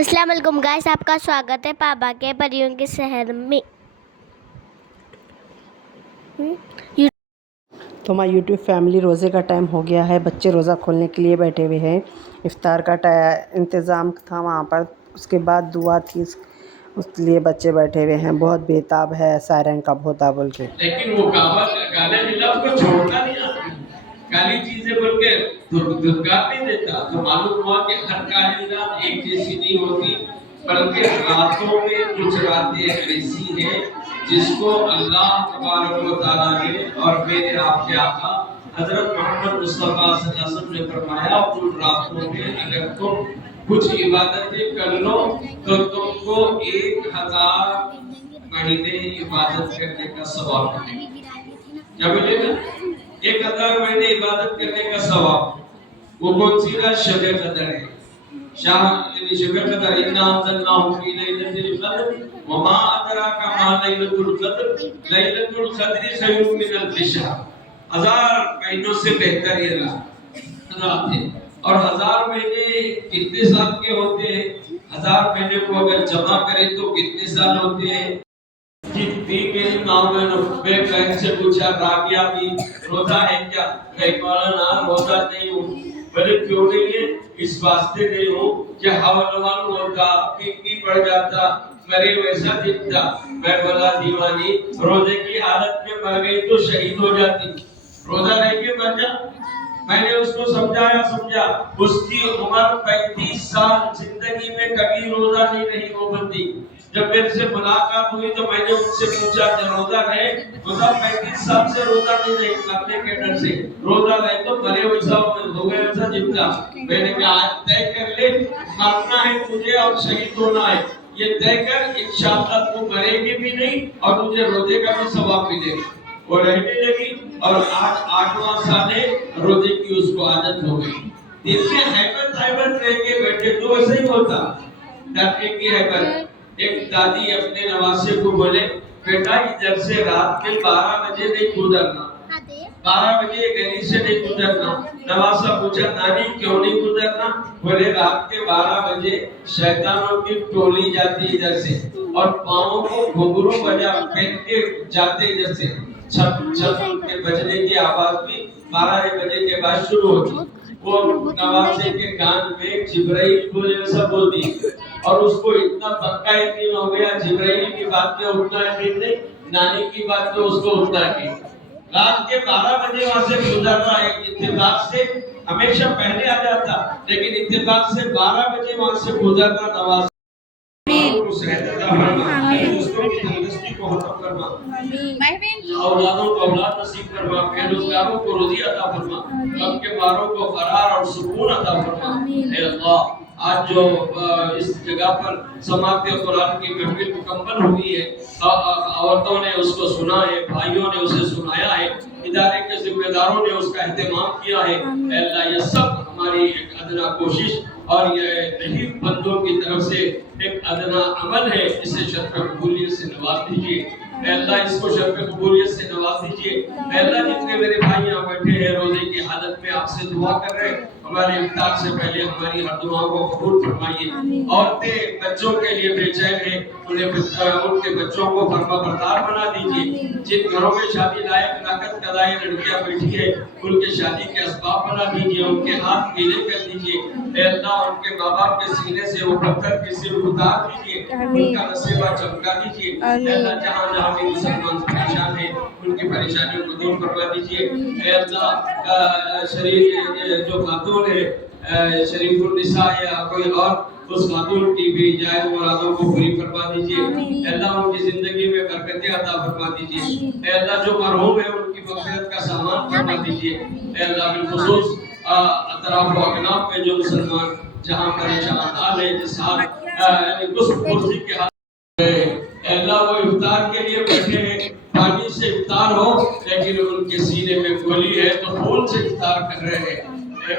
अस्सलाम वालेकुम गाइस, आपका स्वागत है पापा के परियों के शहर में। तो माय यूट्यूब फैमिली, रोज़े का टाइम हो गया है। बच्चे रोज़ा खोलने के लिए बैठे हुए हैं। इफ्तार का इंतज़ाम था वहाँ पर, उसके बाद दुआ थी, उसके लिए बच्चे बैठे हुए हैं। बहुत बेताब है सायरन कब होता बोल के। लेकिन वो गाने मिला को छोड़ना नहीं आदमी, काली चीजें बोल के धुतकार नहीं देता। तो मालूम हुआ कि हर काली रात एक जैसी नहीं होती, बल्कि रातों में कुछ रातें ऐसी हैं जिसको अल्लाह तबारक व तआला ने और मेरे आपके आका हजरत मोहम्मद मुस्तफा सल्लल्लाहु अलैहि वसल्लम ने फरमाया, उन रातों में अगर तुम कुछ इबादतें कर लो तो तुमको 1000 महीने इबादत करने का सवाब मिलेगा। क्या मिलेगा? 1000 महीने इबादत करने का सवाब। वो कौन सी रात? शब कदर है। शब कदर, इन्ना अंज़लनाहु फी लैलतिल क़द्र वमा अदराका मा लैलतुल क़द्र लैलतुल क़द्रि खैरुम मिन अल्फ़ि शहर। 1000 महीनों से बेहतर ये रात है। और 1000 महीने कितने साल के होते हैं? 1000 महीने को अगर जमा करें तो कितने साल होते हैं? बैंक से पूछा, राबिया भी रोजा है क्या? ना रोजा नहीं हूँ। बोले क्यों नहीं है? इस वास्ते नहीं हूँ कि हवन होता, बीपी बढ़ जाता, मेरे वैसा दिखता। मैं बोला दीवानी, रोजे की हालत में मर गई तो शहीद हो जाती, रोजा रह के मर जा। मैंने उसको समझा। उसकी उम्र 35 साल, जिंदगी में कभी रोजा नहीं रही वो बंदी। जब मेरे से मुलाकात हुई तो मैंने उनसे पूछा कि रोजा रहे? रोजा 35 साल से रोजा नहीं रही, मरने के डर से। रोजा रहे तो मरे वैसा हो गए वैसा जिंदा। मैंने कहा आज तय कर ले, मरना है तुझे और शहीद होना है, ये तय कर, इंशाअल्लाह तू मरेगी भी नहीं और तुझे रोजे का भी सवाब मिलेगा। वो रहने लगी और आज 8वां साल है, रोजे की उसको आदत हो गई। दिल में हैबत रह के बैठे तो वैसे ही होता, डरने की हैबत। एक दादी अपने नवासे को बोले, बेटा इधर से रात के 12 बजे नहीं गुजरना, 12 बजे गली से नहीं गुजरना। नवासा पूछा, नानी क्यों नहीं गुजरना? बोले रात के 12 बजे शैतानों की टोली जाती इधर से और पाँव को घुंघरू बजा पहन के जाते इधर से। छप छप के बजने की आवाज भी 12 बजे के बाद शुरू होती। वो नवासे के कान में जिब्राइल बोले वैसा बोल दी और उसको इतना पक्का यकीन हो गया, जिब्राइल की बात पे उठना यकीन नहीं, नानी की बात पे उसको उठना यकीन। रात के 12 बजे वहां से गुजरना है, इत्तेफाक से हमेशा पहले आ जाता, लेकिन इत्तेफाक से 12 बजे वहां से गुजरना नवाज औलादों को औलाद नसीब फरमा, बेरोजगारों को रोजी अता फरमा, गम के मारों को करार और सुकून अता फरमा। हे अल्लाह, आज जो इस जगह पर समाअत कुरान की महफिल मुकम्मल हुई है, औरतों ने उसको सुना है, भाइयों ने उसे सुनाया है, इदारे के जिम्मेदारों ने उसका एहतमाम किया है। अल्लाह, ये सब हमारी एक अदना कोशिश और ये रहीम बंदों की तरफ से एक अदना अमल है, इसे शर्फ कबूलियत से नवाज दीजिए। अल्लाह, इसको शर्फ कबूलियत से नवाज दीजिए। अल्लाह, जितने मेरे भाई यहाँ बैठे हैं रोजे की हालत में आपसे दुआ कर रहे हैं, हमारे इफ्तार से पहले हमारी हर दुआओं को कबूल फरमाइए। औरतें बच्चों के लिए बेचैन हैं, उन्हें उनके बच्चों को फरमाबरदार बना दीजिए। जिन घरों में शादी लायक नाकत कदाई लड़कियां बैठी है, उनके शादी के असबाब बना दीजिए, उनके हाथ गीले कर दीजिए। अल्लाह, उनके माँ बाप के सीने से वो पत्थर की सिर उतार दीजिए, उनका नसीबा चमका दीजिए। अल्लाह, जहाँ जहाँ भी मुसलमान परेशान है, उनकी परेशानियों को दूर करवा दीजिए। अल्लाह, शरीर जो खातून है, शरीफुल निसा या कोई और, उस खातून की भी जायज मुरादों को पूरी फरमा दीजिए। अल्लाह, उनकी जिंदगी में बरकतें अता फरमा दीजिए। अल्लाह, जो मरहूम है उनकी मग़फ़िरत का सामान फरमा दीजिए। अल्लाह, बिलखुसूस अतराफ व अकनाफ में जो मुसलमान जहाँ परेशान हाल है, जिस हाल कुर्सी के हाल, अल्लाह वो इफ्तार के लिए बैठे हैं, पानी से इफ्तार हो लेकिन उनके सीने में गोली है तो खून से इफ्तार कर रहे हैं।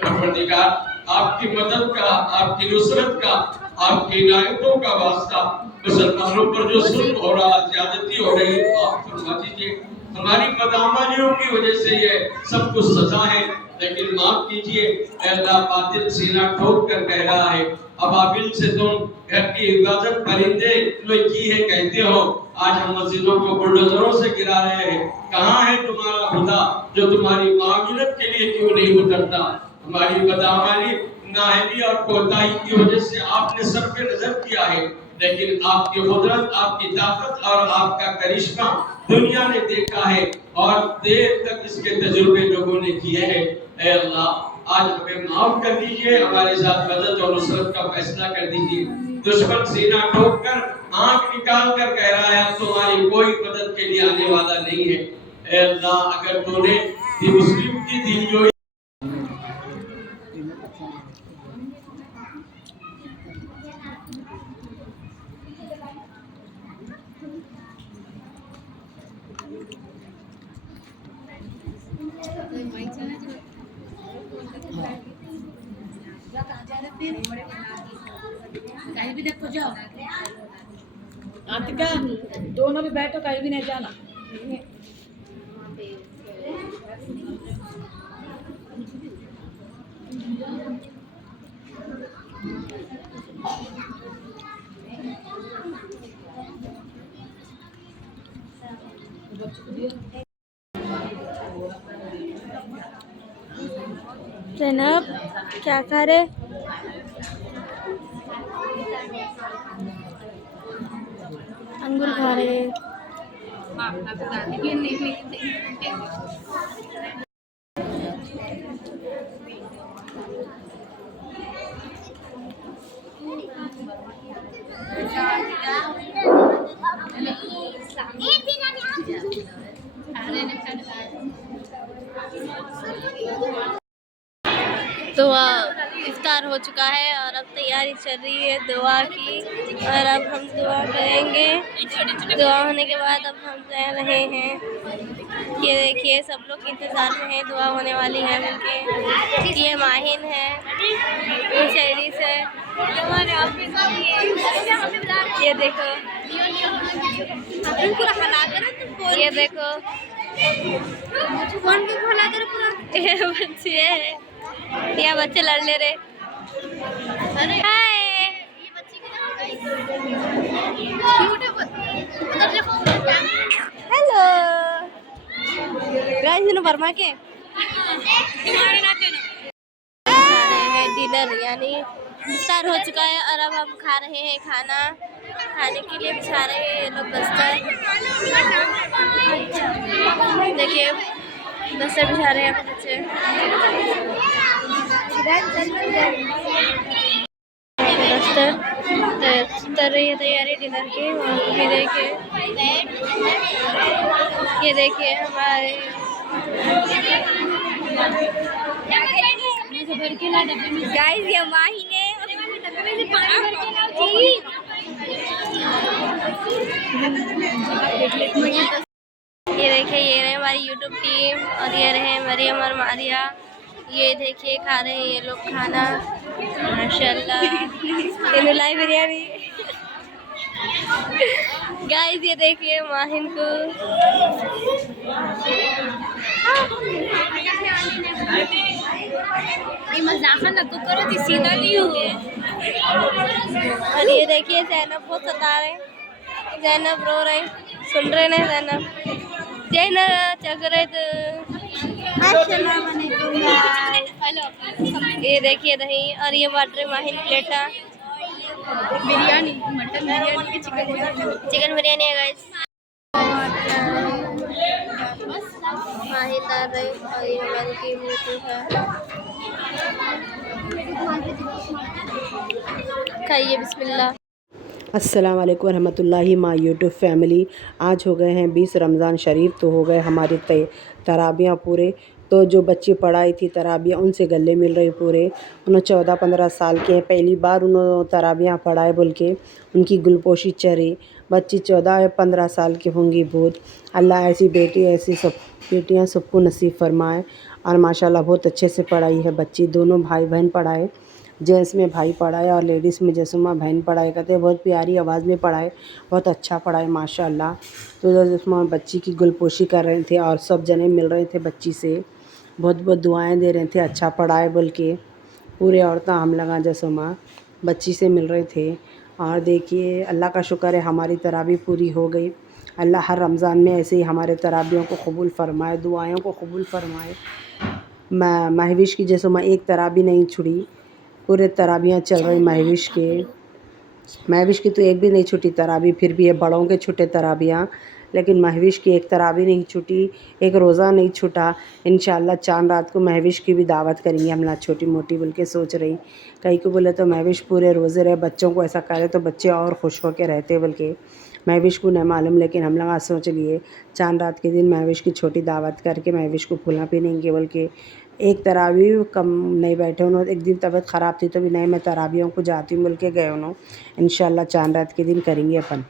परवरदिगार, आपकी मदद का, आपकी नुसरत का, आपकी इनायतों का वास्ता मुसलमानों पर जो जुल्म हो रहा, ज्यादती हो रही है, आप फरमा दीजिए। हमारी बदआमलियों की वजह से ये सब कुछ सजा है, लेकिन माफ कीजिए। अल्लाह, बातिल सीना ठोक कर कह रहा है अबाबिल से तुम घर की हिफाजत परिंदे की है कहते हो, आज हम मस्जिदों को बुलडोजरों से गिरा रहे हैं। कहाँ है तुम्हारा खुदा जो तुम्हारी मामलत के लिए क्यों नहीं उतरता? हमारी बदआमली, नाअहली और कोताही की वजह से आपने सब पे नजर किया है, लेकिन आपकी कुदरत, आपकी ताकत और आपका करिश्मा दुनिया ने देखा है और देर तक इसके तजुर्बे लोगों ने किए हैं। ऐ अल्लाह, आज हमें माफ कर दीजिए, हमारे साथ मदद और नुसरत का फैसला कर दीजिए। दुश्मन सीना ठोक कर आंख निकाल कर कह रहा है अब तुम्हारी कोई मदद के लिए आने वाला नहीं है। ऐ अल्लाह, अगर तूने ये मुस्लिम की दिलजोई कहीं भी देखो जाओ आतिका, दोनों भी बैठो, कहीं भी नहीं जाना। जैनब क्या करे? अंगूर खा रहे। तो इफ्तार हो चुका है और अब तैयारी चल रही है दुआ की, और अब हम दुआ करेंगे। दुआ होने के बाद अब हम जा रहे हैं। ये देखिए सब लोग इंतज़ार में हैं, दुआ होने वाली है उनके। ये माहिन है, ये शहरी से, ये देखो, ये देखो, ये बच्चे हैं, ये बच्चे लड़ ले रहे। हाय, हेलो गाइस, इन्होंने बर्मा के डिनर यानी इफ्तार हो चुका है और अब हम खा रहे हैं खाना। खाने के लिए बिछा रहे हैं ये लोग बस्तर। देखिए बस्तर बिछा रहे हैं बच्चे। बस्तर कर रही है तैयारी डिनर की। ये देखिए हमारे गाइस, ये माही ने ये देखिए, ये रहे हमारी यूट्यूब टीम और ये रहे मरियम और मारिया। ये देखिए खा रहे हैं ये लोग खाना, माशाल्लाह। ये लाई बिरयानी। गाइस ये देखिए माहिन को, सीधा नहीं हुए। और ये देखिए जैनब को सता रहे, जैनब रो रहे, सुन रहे नहीं जैनब, जैनब चग रहे तो। ये देखिए दही और ये वाटर माहिन प्लेटा बिरयानी, मटन बिरयानी की चिकन बिरयानी है गाइस। माहिन डाल रहे और ये हमारी टीम है। खाइए बिस्मिल्लाह। अस्सलाम वालेकुम रहमतुल्लाहि माय यूट्यूब फैमिली। आज हो गए हैं 20 रमज़ान शरीफ, तो हो गए हमारे तराबियाँ पूरे। तो जो बच्ची पढ़ाई थी तराबियाँ, उनसे गले मिल रही पूरे। उन्हें 14-15 साल के हैं, पहली बार उन्होंने तराबियाँ पढ़ाए बोल के उनकी गुलपोशी चढ़ी। बच्ची 14 या 15 साल की होंगी बहुत। अल्लाह ऐसी बेटी, ऐसी सब बेटियाँ सबको नसीब फरमाए। और माशाल्लाह बहुत अच्छे से पढ़ाई है बच्ची। दोनों भाई बहन पढ़ाए, जेंट्स में भाई पढ़ाए और लेडीज़ में जैसुमा बहन पढ़ाई करते। बहुत प्यारी आवाज़ में पढ़ाए, बहुत अच्छा पढ़ाए माशाल्लाह। तो जैसुमा बच्ची की गुलपोशी कर रहे थे और सब जने मिल रहे थे बच्ची से, बहुत बहुत दुआएं दे रहे थे अच्छा पढ़ाए बोल के। पूरे औरतें हम लगा जैसुमा बच्ची से मिल रहे थे। और देखिए अल्लाह का शुक्र है हमारी तरावी पूरी हो गई। अल्लाह हर रमज़ान में ऐसे ही हमारे तरावियों को कबूल फ़रमाए, दुआओं को कबूल फ़रमाए। महविश की जैसे मैं एक तरावी नहीं छुड़ी, पूरे तरावियाँ चल रही महविश के। महविश की तो एक भी नहीं छूटी तरावी, फिर भी ये बड़ों के छूटे तरावियाँ, लेकिन महविश की एक तरावी नहीं छूटी, एक रोज़ा नहीं छूटा। इंशाअल्लाह चाँद रात को महविश की भी दावत करेंगे हम लोग, छोटी मोटी बोल के सोच रही। कहीं को बोले तो महविश पूरे रोज़े रहे, बच्चों को ऐसा करे तो बच्चे और खुश होकर रहते बोल के। महविश को नहीं मालूम, लेकिन हम लोग आज सोच लिए चाँद रात के दिन महविश की छोटी दावत करके महविश को फूलना पीनेंगे बोल के। एक तरावी कम नहीं बैठे उन्होंने, एक दिन तबीयत ख़राब थी तो भी नहीं मैं तरावियों को जाती हूँ बोल के गए उन्होंने। इंशाअल्लाह चाँद रात के दिन करेंगे अपन।